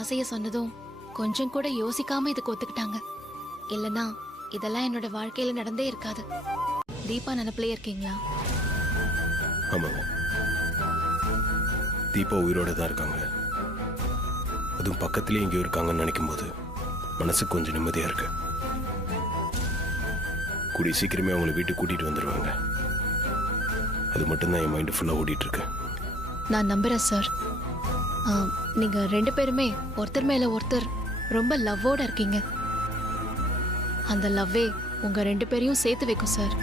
ஆசைய சொன்னதும் கொஞ்சம் கூட யோசிக்காம இதுக்கு ஒத்துக்கிட்டாங்க. இல்லனா இதெல்லாம் என்னோட வாழ்க்கையில நடந்தே இருக்காது. தீபா நினைப்பிலே இருக்கீங்களா? ஆமாங்க, தீபா உயிரோட தான் இருக்காங்க. அதுவும் பக்கத்துலேயே எங்கேயோ இருக்காங்கன்னு நினைக்கும் போது மனசுக்கு கொஞ்சம் நிம்மதியா இருக்கு. கூடிய சீக்கிரமே அவங்களை வீட்டுக்கு கூட்டிட்டு வந்துடுவாங்க. அது மட்டும்தான் என் மைண்டு ஃபுல்லாக ஓடிட்டு இருக்கு. நான் நம்புறேன் சார். நீங்க 2 பேருமே ஒருத்தர் மேல ஒருத்தர் ரொம்ப லவ்வோட இருக்கீங்க. அந்த லவ்வே உங்க 2 பேரையும் சேர்த்து வைக்கும் சார்.